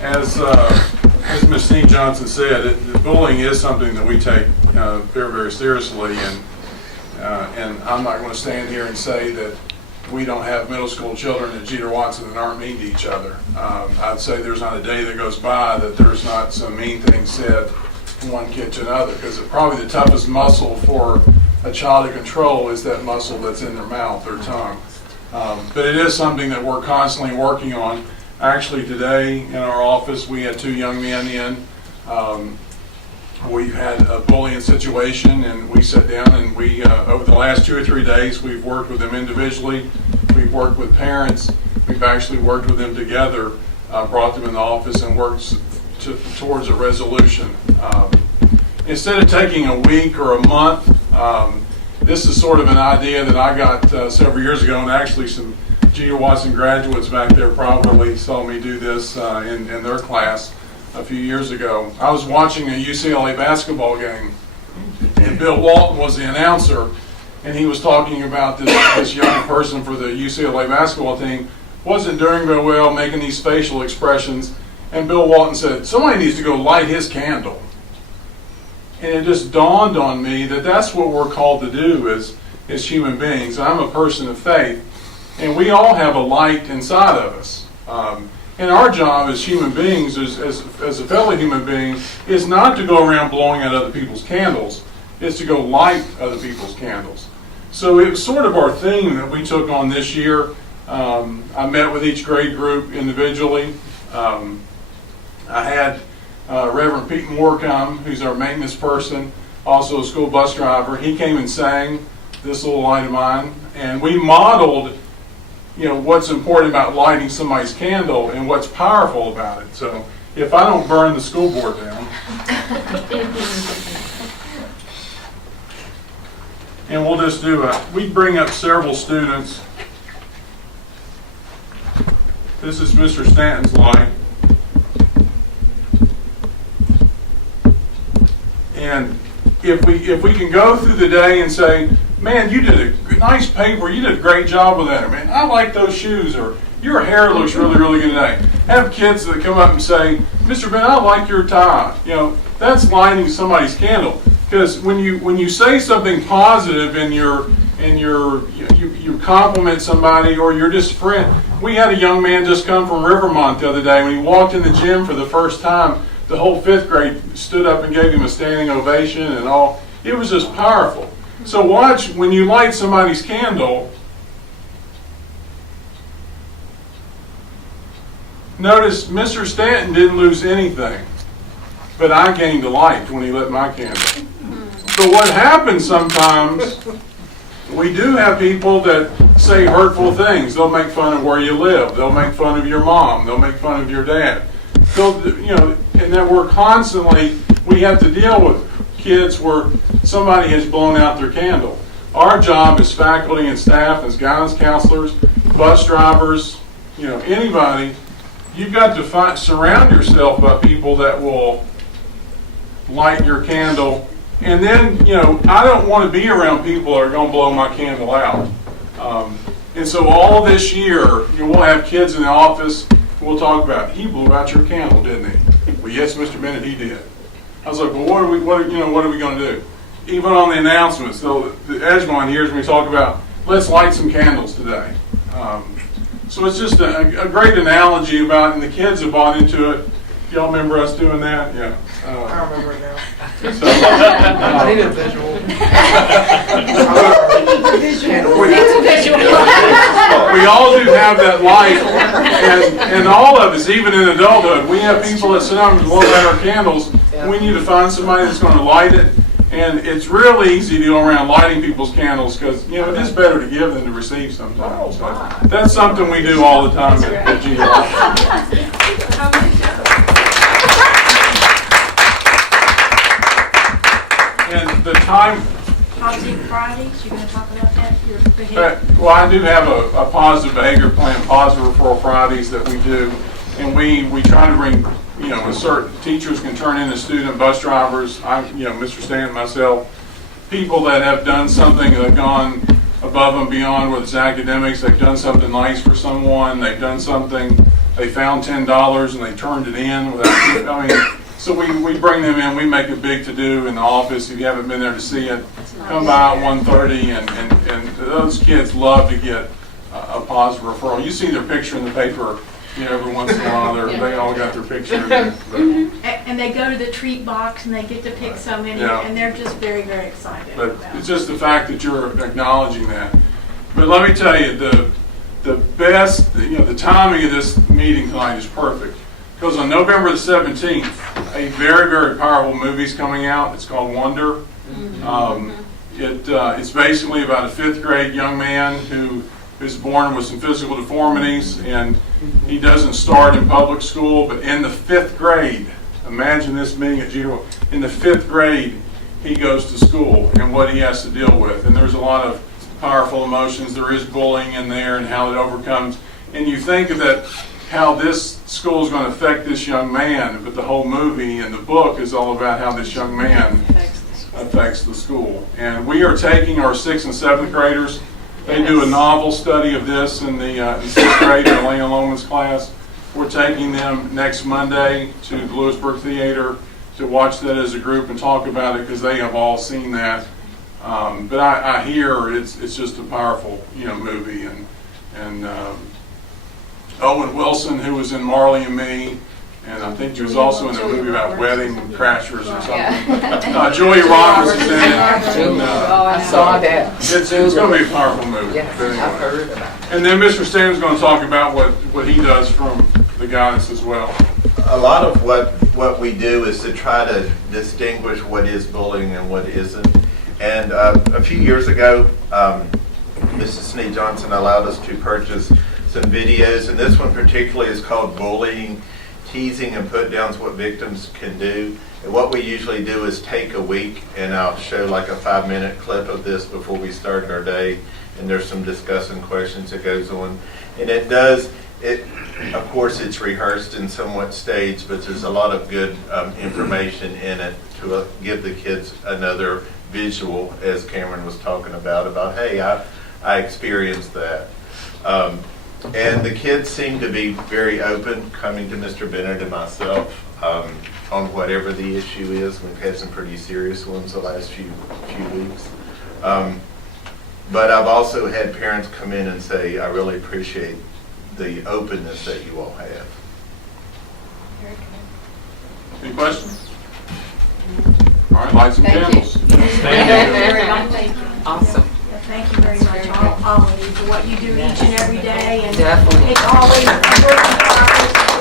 As Ms. Snead Johnson said, bullying is something that we take very, very seriously, and I'm not going to stand here and say that we don't have middle school children at Jeter Watson that aren't mean to each other. I'd say there's not a day that goes by that there's not some mean things said from one kid to another, because probably the toughest muscle for a child to control is that muscle that's in their mouth, their tongue. But it is something that we're constantly working on. Actually, today in our office, we had 2 young men in. We've had a bullying situation, and we sat down and we, over the last 2 or 3 days, we've worked with them individually. We've worked with parents. We've actually worked with them together, brought them in the office and worked towards a resolution. Instead of taking a week or a month, this is sort of an idea that I got several years ago, and actually some Jeter Watson graduates back there probably saw me do this in their class a few years ago. I was watching a UCLA basketball game, and Bill Walton was the announcer, and he was talking about this young person for the UCLA basketball team wasn't doing very well, making these facial expressions, and Bill Walton said, somebody needs to go light his candle. And it just dawned on me that that's what we're called to do as human beings. I'm a person of faith, and we all have a light inside of us. And our job as human beings, as a fellow human being, is not to go around blowing out other people's candles. It's to go light other people's candles. So it was sort of our theme that we took on this year. I met with each grade group individually. I had Reverend Pete Moore come, who's our maintenance person, also a school bus driver. He came and sang this little light of mine, and we modeled what's important about lighting somebody's candle and what's powerful about it. So if I don't burn the school board down, and we'll just do we bring up several students. This is Mr. Stanton's light. And if we can go through the day and say, man, you did a nice paper, you did a great job with that, or man, I like those shoes, or your hair looks really, really good today. Have kids that come up and say, Mr. Bennett, I like your tie. That's lighting somebody's candle. Because when you say something positive and you compliment somebody, or you're just a friend. We had a young man just come from Rivermont the other day. When he walked in the gym for the first time, the whole 5th grade stood up and gave him a standing ovation and all. It was just powerful. So watch, when you light somebody's candle, notice Mr. Stanton didn't lose anything, but I gained a light when he lit my candle. So what happens sometimes, we do have people that say hurtful things. They'll make fun of where you live. They'll make fun of your mom. They'll make fun of your dad. And that we're constantly, we have to deal with kids where somebody has blown out their candle. Our job as faculty and staff, as guidance counselors, bus drivers, anybody, you've got to surround yourself by people that will light your candle. And then, I don't want to be around people that are going to blow my candle out. And so all this year, we'll have kids in the office. We'll talk about, he blew out your candle, didn't he? Well, yes, Mr. Bennett, he did. I was like, well, what are we going to do? Even on the announcements, so the Edgemont hears me talk about, let's light some candles today. So it's just a great analogy about, and the kids have bought into it. Y'all remember us doing that? Yeah. I remember it now. So, I need a visual. we all do have that light, and all of us, even in adulthood, we have people that sit down and blow out our candles. We need to find somebody that's going to light it, and it's really easy to go around lighting people's candles because it is better to give than to receive sometimes. So that's something we do all the time at GR. And the time. Positive Fridays, you're going to talk about that? Well, I do have a positive behavior plan, positive referral Fridays that we do, and we try to bring, certain teachers can turn in a student, bus drivers, Mr. Stanton, myself, people that have done something, that have gone above and beyond with its academics, they've done something nice for someone, they've done something they found $10 and they turned it in without, I mean, so we bring them in, we make a big to-do in the office. If you haven't been there to see it, come by at 1:30, and those kids love to get a positive referral. You see their picture in the paper, every once in a while, they all got their picture in there. And they go to the treat box and they get to pick so many, Yeah. and they're just very, very excited But about it's it. just the fact that you're acknowledging that. But let me tell you, the best, the timing of this meeting tonight is perfect. Because on November the 17th, a very, very powerful movie is coming out. It's called Wonder. It's basically about a 5th grade young man who is born with some physical deformities, and he doesn't start in public school, but in the 5th grade, imagine this being at Gito, in the 5th grade, he goes to school and what he has to deal with. And there's a lot of powerful emotions. There is bullying in there and how it overcomes. And you think of that, how this school is going to affect this young man, but the whole movie and the book is all about how this young man affects the school. And we are taking our 6th and 7th graders. They do a novel study of this in the 6th grade in Elena Loman's class. We're taking them next Monday to the Lewisburg Theater to watch that as a group and talk about it because they have all seen that. But I hear it's just a powerful movie, and Owen Wilson, who was in Marley and Me, and I think he was also in a movie about wedding crashers or something. Julia Roberts is in it. And, I saw that. It's going to be a powerful movie. Yes, But anyway. I've heard about it. And then Mr. Stan's going to talk about what he does from the guidance as well. A lot of what we do is to try to distinguish what is bullying and what isn't. And a few years ago, Mrs. Sneed Johnson allowed us to purchase some videos, and this one particularly is called Bullying, Teasing, and Put-Downs, What Victims Can Do. And what we usually do is take a week, and I'll show like a 5-minute clip of this before we start our day, and there's some discussion questions that goes on. And of course, it's rehearsed and somewhat staged, but there's a lot of good information in it to give the kids another visual, as Cameron was talking about hey, I experienced that. And the kids seem to be very open, coming to Mr. Bennett and myself on whatever the issue is. We've had some pretty serious ones the last few weeks. But I've also had parents come in and say, I really appreciate the openness that you all have. Any questions? All right, lights and Thank you. candles. Thank you. Awesome. Thank you very much, all of you, for what you do each and every day. And Definitely. it's always a work in progress.